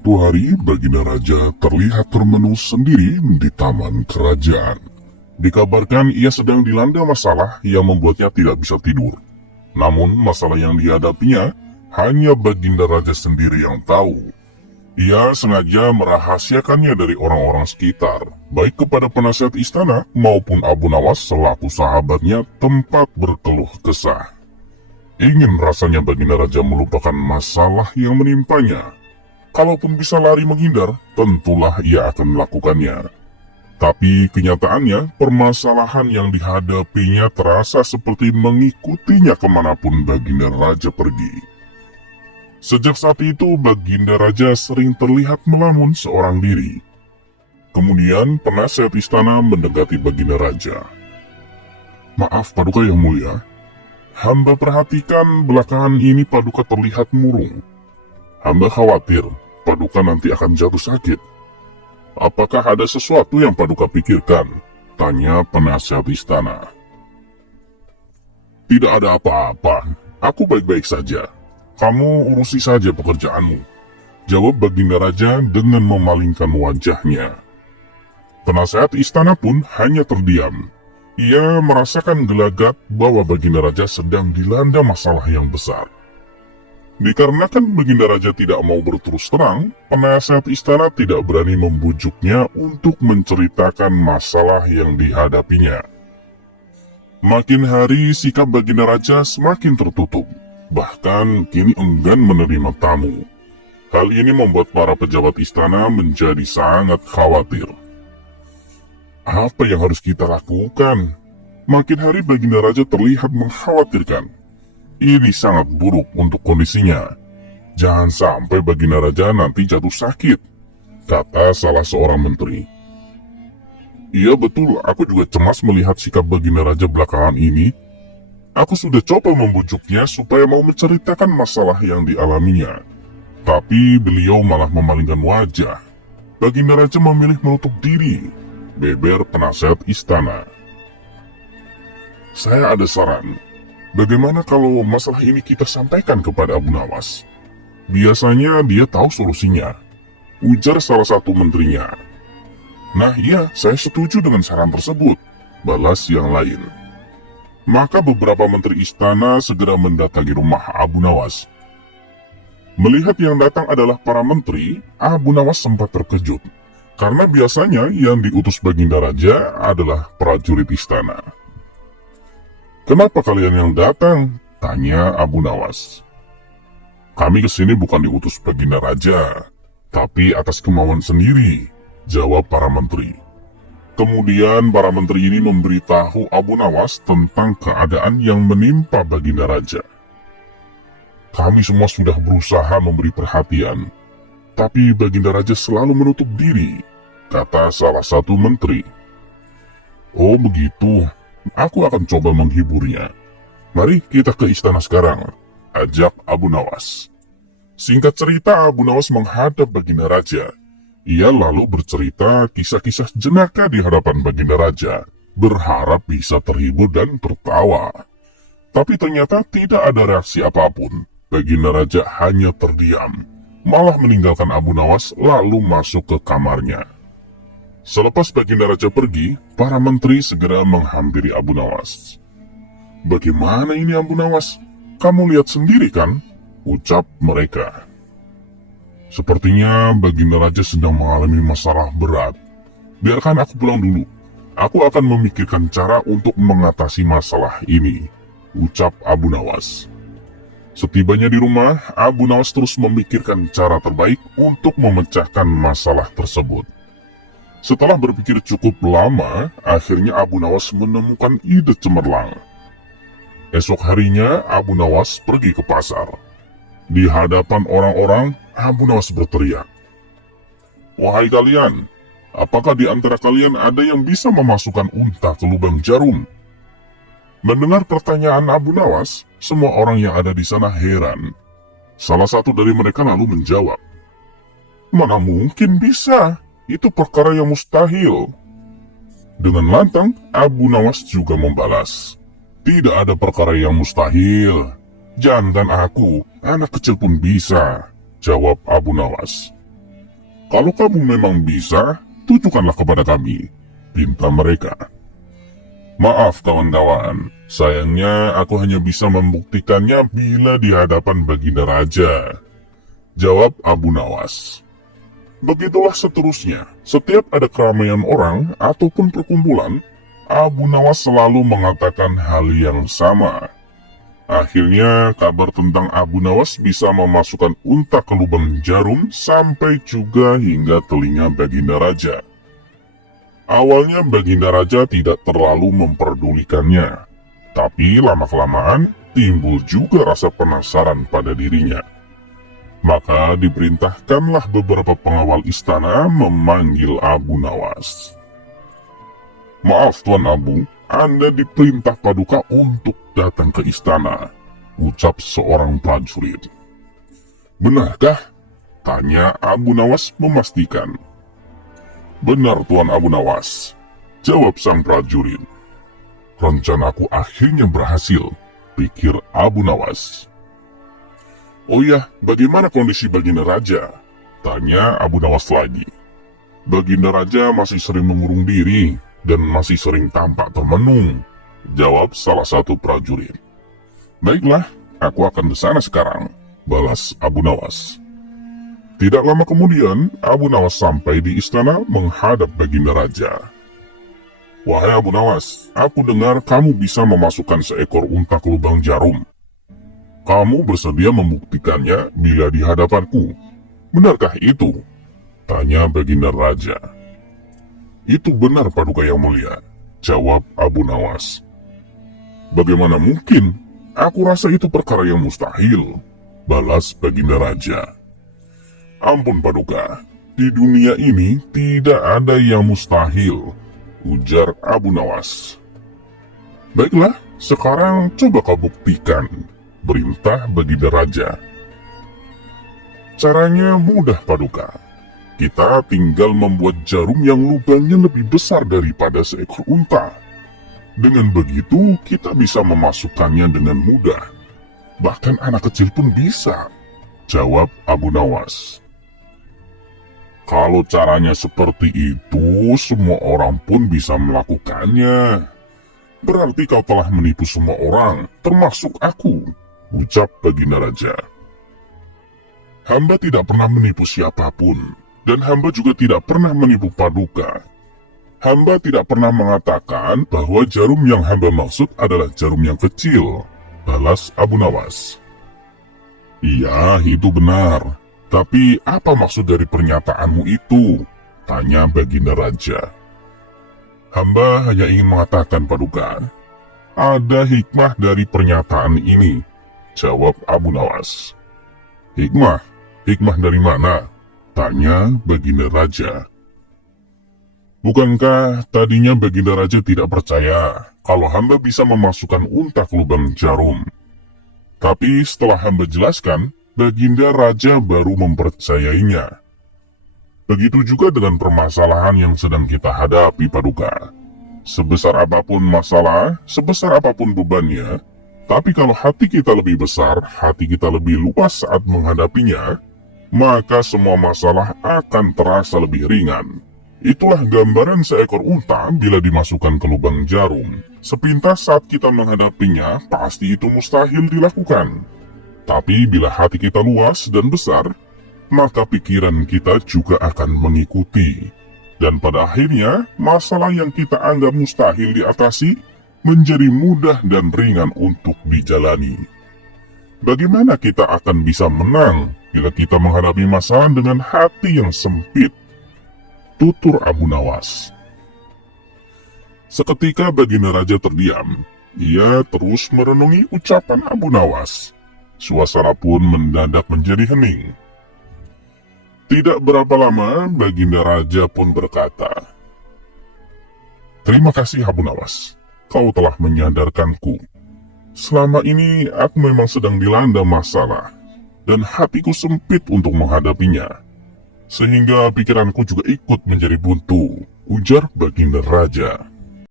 Suatu hari, Baginda Raja terlihat termenung sendiri di taman kerajaan. Dikabarkan ia sedang dilanda masalah yang membuatnya tidak bisa tidur. Namun, masalah yang dihadapinya hanya Baginda Raja sendiri yang tahu. Ia sengaja merahasiakannya dari orang-orang sekitar, baik kepada penasihat istana maupun Abu Nawas selaku sahabatnya tempat berkeluh kesah. Ingin rasanya Baginda Raja melupakan masalah yang menimpanya. Kalaupun bisa lari menghindar, tentulah ia akan melakukannya. Tapi kenyataannya, permasalahan yang dihadapinya terasa seperti mengikutinya kemanapun Baginda Raja pergi. Sejak saat itu, Baginda Raja sering terlihat melamun seorang diri. Kemudian, penasihat istana mendekati Baginda Raja. "Maaf, Paduka yang mulia. Hamba perhatikan belakangan ini Paduka terlihat murung. Hamba khawatir Paduka nanti akan jatuh sakit. Apakah ada sesuatu yang Paduka pikirkan?" tanya penasihat istana. "Tidak ada apa-apa, aku baik-baik saja. Kamu urusi saja pekerjaanmu," jawab Baginda Raja dengan memalingkan wajahnya. Penasihat istana pun hanya terdiam. Ia merasakan gelagat bahwa Baginda Raja sedang dilanda masalah yang besar. Dikarenakan Baginda Raja tidak mau berterus terang, penasihat istana tidak berani membujuknya untuk menceritakan masalah yang dihadapinya. Makin hari sikap Baginda Raja semakin tertutup, bahkan kini enggan menerima tamu. Hal ini membuat para pejabat istana menjadi sangat khawatir. Apa yang harus kita lakukan? Makin hari Baginda Raja terlihat mengkhawatirkan. Ini sangat buruk untuk kondisinya. Jangan sampai Baginda Raja nanti jatuh sakit, kata salah seorang menteri. Iya betul, aku juga cemas melihat sikap Baginda Raja belakangan ini. Aku sudah coba membujuknya supaya mau menceritakan masalah yang dialaminya. Tapi beliau malah memalingkan wajah. Baginda Raja memilih menutup diri, beber penasihat istana. Saya ada saran. Bagaimana kalau masalah ini kita sampaikan kepada Abu Nawas? Biasanya dia tahu solusinya, ujar salah satu menterinya. Nah iya, saya setuju dengan saran tersebut, balas yang lain. Maka beberapa menteri istana segera mendatangi rumah Abu Nawas. Melihat yang datang adalah para menteri, Abu Nawas sempat terkejut. Karena biasanya yang diutus Baginda Raja adalah prajurit istana. Kenapa kalian yang datang? Tanya Abu Nawas. Kami kesini bukan diutus Baginda Raja, tapi atas kemauan sendiri, jawab para menteri. Kemudian para menteri ini memberitahu Abu Nawas tentang keadaan yang menimpa Baginda Raja. Kami semua sudah berusaha memberi perhatian, tapi Baginda Raja selalu menutup diri, kata salah satu menteri. Oh begitu. Aku akan coba menghiburnya. Mari kita ke istana sekarang, ajak Abu Nawas. Singkat cerita, Abu Nawas menghadap Baginda Raja. Ia lalu bercerita kisah-kisah jenaka di hadapan Baginda Raja, berharap bisa terhibur dan tertawa. Tapi ternyata tidak ada reaksi apapun. Baginda Raja hanya terdiam, malah meninggalkan Abu Nawas lalu masuk ke kamarnya. Selepas Baginda Raja pergi, para menteri segera menghampiri Abu Nawas. Bagaimana ini Abu Nawas? Kamu lihat sendiri kan? Ucap mereka. Sepertinya Baginda Raja sedang mengalami masalah berat. Biarkan aku pulang dulu. Aku akan memikirkan cara untuk mengatasi masalah ini, ucap Abu Nawas. Setibanya di rumah, Abu Nawas terus memikirkan cara terbaik untuk memecahkan masalah tersebut. Setelah berpikir cukup lama, akhirnya Abu Nawas menemukan ide cemerlang. Esok harinya, Abu Nawas pergi ke pasar. Di hadapan orang-orang, Abu Nawas berteriak. Wahai kalian, apakah di antara kalian ada yang bisa memasukkan unta ke lubang jarum? Mendengar pertanyaan Abu Nawas, semua orang yang ada di sana heran. Salah satu dari mereka lalu menjawab, Mana mungkin bisa? Itu perkara yang mustahil. Dengan lantang, Abu Nawas juga membalas. Tidak ada perkara yang mustahil. Jangan aku, anak kecil pun bisa, jawab Abu Nawas. Kalau kamu memang bisa, tunjukkanlah kepada kami, pinta mereka. Maaf kawan-kawan, sayangnya aku hanya bisa membuktikannya bila di hadapan Baginda Raja, jawab Abu Nawas. Begitulah seterusnya, setiap ada keramaian orang ataupun perkumpulan, Abu Nawas selalu mengatakan hal yang sama. Akhirnya, kabar tentang Abu Nawas bisa memasukkan unta ke lubang jarum sampai juga hingga telinga Baginda Raja. Awalnya Baginda Raja tidak terlalu memperdulikannya, tapi lama-kelamaan timbul juga rasa penasaran pada dirinya. Maka diperintahkanlah beberapa pengawal istana memanggil Abu Nawas. Maaf Tuan Abu, Anda diperintah Paduka untuk datang ke istana, ucap seorang prajurit. Benarkah? Tanya Abu Nawas memastikan. Benar Tuan Abu Nawas, jawab sang prajurit. Rencanaku akhirnya berhasil, pikir Abu Nawas. Oh ya, bagaimana kondisi Baginda Raja? Tanya Abu Nawas lagi. Baginda Raja masih sering mengurung diri dan masih sering tampak termenung, jawab salah satu prajurit. Baiklah, aku akan ke sana sekarang, balas Abu Nawas. Tidak lama kemudian, Abu Nawas sampai di istana menghadap Baginda Raja. Wahai Abu Nawas, aku dengar kamu bisa memasukkan seekor unta ke lubang jarum. Kamu bersedia membuktikannya bila di hadapanku. Benarkah itu? Tanya Baginda Raja. Itu benar Paduka Yang Mulia, jawab Abu Nawas. Bagaimana mungkin? Aku rasa itu perkara yang mustahil, balas Baginda Raja. Ampun Paduka, di dunia ini tidak ada yang mustahil, ujar Abu Nawas. Baiklah, sekarang coba kau buktikan, perintah Baginda Raja. Caranya mudah Paduka. Kita tinggal membuat jarum yang lubangnya lebih besar daripada seekor unta. Dengan begitu, kita bisa memasukkannya dengan mudah. Bahkan anak kecil pun bisa, jawab Abu Nawas. Kalau caranya seperti itu, semua orang pun bisa melakukannya. Berarti kau telah menipu semua orang, termasuk aku, ucap Baginda Raja. Hamba tidak pernah menipu siapapun. Dan hamba juga tidak pernah menipu Paduka. Hamba tidak pernah mengatakan bahwa jarum yang hamba maksud adalah jarum yang kecil, balas Abu Nawas. Iya, itu benar. Tapi apa maksud dari pernyataanmu itu? Tanya Baginda Raja. Hamba hanya ingin mengatakan Paduka, ada hikmah dari pernyataan ini, jawab Abu Nawas. Hikmah? Hikmah dari mana? Tanya Baginda Raja. Bukankah tadinya Baginda Raja tidak percaya kalau hamba bisa memasukkan unta ke lubang jarum? Tapi setelah hamba jelaskan, Baginda Raja baru mempercayainya. Begitu juga dengan permasalahan yang sedang kita hadapi Paduka. Sebesar apapun masalah, sebesar apapun bebannya, tapi kalau hati kita lebih besar, hati kita lebih luas saat menghadapinya, maka semua masalah akan terasa lebih ringan. Itulah gambaran seekor unta bila dimasukkan ke lubang jarum. Sepintas saat kita menghadapinya, pasti itu mustahil dilakukan. Tapi bila hati kita luas dan besar, maka pikiran kita juga akan mengikuti. Dan pada akhirnya, masalah yang kita anggap mustahil diatasi, menjadi mudah dan ringan untuk dijalani. Bagaimana kita akan bisa menang bila kita menghadapi masalah dengan hati yang sempit? Tutur Abu Nawas. Seketika Baginda Raja terdiam. Ia terus merenungi ucapan Abu Nawas. Suasana pun mendadak menjadi hening. Tidak berapa lama Baginda Raja pun berkata, Terima kasih Abu Nawas, kau telah menyadarkanku. Selama ini aku memang sedang dilanda masalah, dan hatiku sempit untuk menghadapinya. Sehingga pikiranku juga ikut menjadi buntu, ujar Baginda Raja.